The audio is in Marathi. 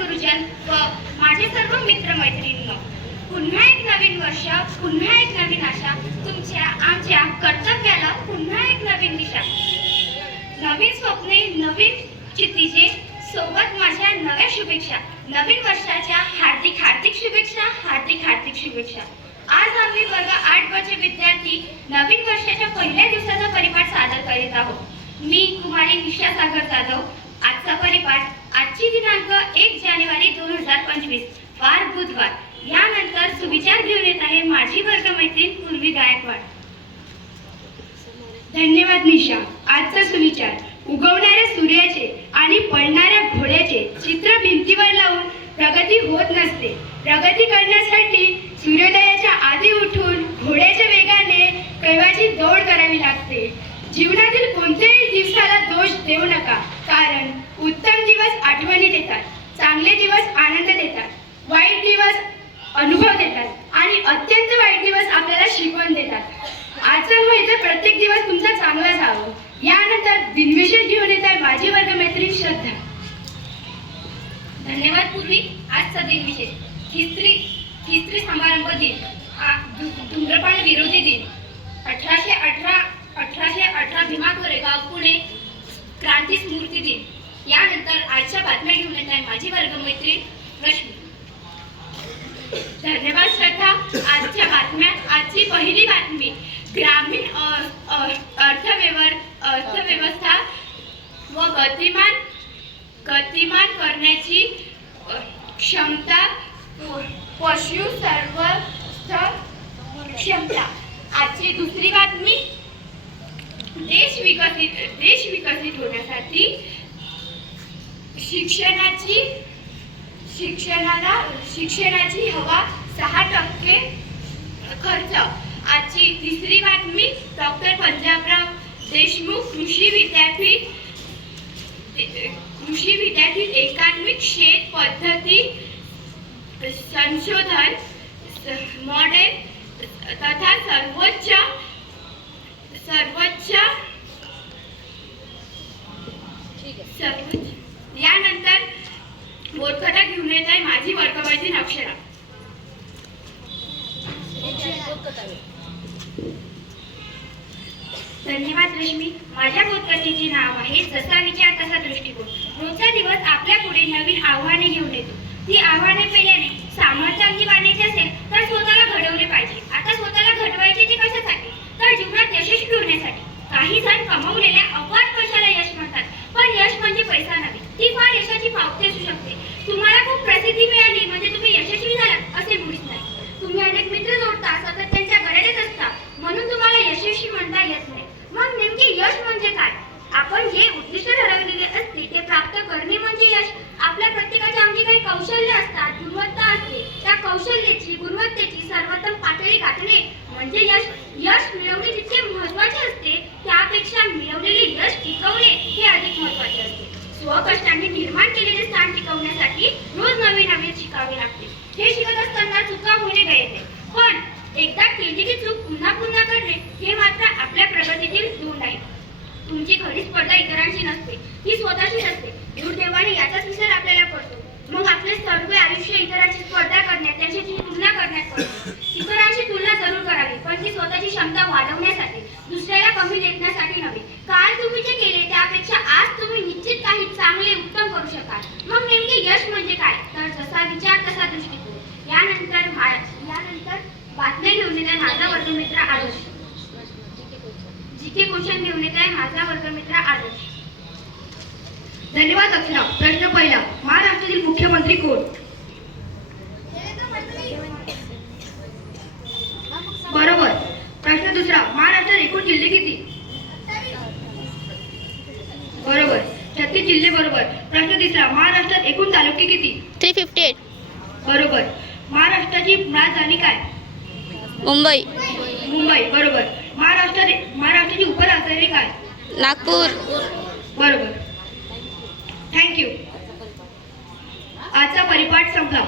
गुरुजन व माझे सर्व मित्रमैत्रिणींनो, पुन्हा एक नवीन वर्ष, पुन्हा एक नवीन आशा, तुमच्या आमच्या कर्तव्याला पुन्हा एक नवीन दिशा, नवीन स्वप्ने, नवीन चित्तीचे, सोबत माझ्या नव्या शुभेच्छा. नवीन वर्षाच्या हार्दिक हार्दिक शुभेच्छा, हार्दिक हार्दिक शुभेच्छा. आज आम्ही वर्ग 8 चे विद्यार्थी नवीन वर्षाच्या पहिल्या दिवसाचा परिपाठ सादर करीत आहोत. मी कुमारी निशा सागर जाधव. आजचा परिपाठ आजची दिनांक 1 जानेवारी 2025 वार बुधवार. यानंतर सुविचार घेऊन येत आहे माझी वर्गमैत्रीण पूर्वी गायकवाड. धन्यवाद निशा. आजचा सुविचार: उगवणाऱ्या सूर्याचे आणि पडणाऱ्या घोड्याचे चित्र भिंतीवर लावून प्रगती होत नसते. प्रगती करण्यासाठी सूर्योदयाच्या आधी उठून घोड्याच्या वेगाने कैवाची दौड करावी लागते. जीवनातील कोणत्याही दिवसाला दोष देऊ नका, कारण उत्तम दिवस आठवणी देतात, चांगले दिवस आनंद देतात, वाईट दिवस अनुभव देतात आणि अत्यंत वाईट दिवस आपल्याला शिकवण देतात. आजचा माहिती प्रत्येक दिवस तुमचा चांगला जावो. यानंतर दिनविशेष घेऊन येत आहे माझी वर्गमैत्रीण श्रद्धा. धन्यवाद पूर्वी. आजचा दिनविशेष: खिस्त्री समारंभ दिन, धूम्रपान विरोधी दिन, 1818 भीमा कोरेगाव पुणे क्रांती स्मृती दिन. यानंतर आजच्या बातम्या घेऊन येत आहे माझी वर्गमैत्रीण रश्मी. धन्यवाद श्रद्धा. आजच्या बातम्यात आजची पहिली बातमी: ग्रामीण अर्थव्यवस्था व गतिमान करण्याची क्षमता, पशुसंवर्धन क्षमता. आजची दुसरी बातमी: देश विकसित होण्यासाठी शिक्षणाची हवा 6% खर्च. आजची तिसरी बातमी: डॉक्टर पंजाबराव देशमुख कृषी विद्यापीठ एकात्मिक शेत पद्धती संशोधन मॉडेल तथा सर्वोच्च. यानंतर बोधकथा घेऊन येत आहे माझी वर्गमैत्रीण अक्षरा. धन्यवाद रश्मी. माझ्या बोधकथेचे नाव आहे जसा विचार तसा दृष्टिकोन. रोजचा दिवस आपल्या पुढे नवीन आव्हाने घेऊन येतो. ती आव्हाने पेल्याने सामर्थ्य अंगी बाळगायचे असेल तर स्वतःला घडवले पाहिजे. आता स्वतःला घडवायचे ते कशासाठी? तर जीवनात यशस्वी होण्यासाठी. काही जण कमवलेल्या अपार पैशाला यश म्हणतात, पण यश म्हणजे पैसा नव्हे, ती फार यशाची पावती असू शकते. तुम्हाला खूप प्रसिद्धी मिळाली म्हणजे तुम्ही यशस्वी झालात असे मुळीच नाही. तुम्ही अनेक मित्र जोडता, सतत त्यांच्या गळ्यात असता, म्हणून तुम्हाला यशस्वी म्हणता येत नाही. मग नेमके यश म्हणजे काय? आपण जे उद्दिष्ट ठरवलेले असते ते प्राप्त करणे म्हणजे यश. आपल्या प्रत्येकाच्या अंगी काही कौशल्य असतात, गुणवत्ता असते. त्या कौशल्याची, गुणवत्तेची सर्वोत्तम पातळी गाठणे म्हणजे यश. यश मिळवणे जितके महत्त्वाचे असते, त्यापेक्षा मिळवलेले यश टिकवणे हे अधिक महत्त्वाचे असते. स्वकष्टाने निर्माण केलेले स्थान टिकवण्यासाठी रोज नवीन शिकावे लागते. हे शिकत असताना चुका होणे गैर आहे, पण एकदा केलेली चूक पुन्हा पुन्हा करणे हे मात्र आपल्या प्रगतीतील धोरण आहे. तुमची खरी स्पर्धा इतरांशी नसते, ती स्वतःशी असते. दुर्दैवाने याचाच विसर आपल्याला पडतो. मग आपले सर्व आयुष्य इतरांची स्पर्धा करण्यात, त्यांच्याशी तुलना करण्यात पडते. इतरांशी तुलना जरूर करावी, पण ती स्वतःची क्षमता वाढवण्यासाठी, दुसऱ्याला कमी लेखण्यासाठी नव्हे. काल तुम्ही जे केले त्यापेक्षा आज तुम्ही निश्चित काही चांगले उत्तम करू शकाल. मग नेमके यश म्हणजे काय? तर जसा विचार तसा दृष्टिकोन. यानंतर बातम्या घेऊन येत आहे माझा वर्गमित्र आदर्श. जीके क्वेश्चन घेऊन येत आहे माझा वर्गमित्र आदर्श. धन्यवाद अक्षरा. प्रश्न पहिला: महाराष्ट्रातील मुख्यमंत्री कोण? बरोबर. प्रश्न दुसरा: महाराष्ट्रात एकूण जिल्हे किती? बरोबर. 36 जिल्हे. बरोबर. प्रश्न तिसरा: महाराष्ट्रात एकूण तालुके किती? 358. बरोबर. महाराष्ट्राची राजधानी काय? मुंबई. बरोबर. महाराष्ट्राची उपराजधानी काय? नागपूर. बरोबर. थँक्यू. आजचा परिपाठ संपला.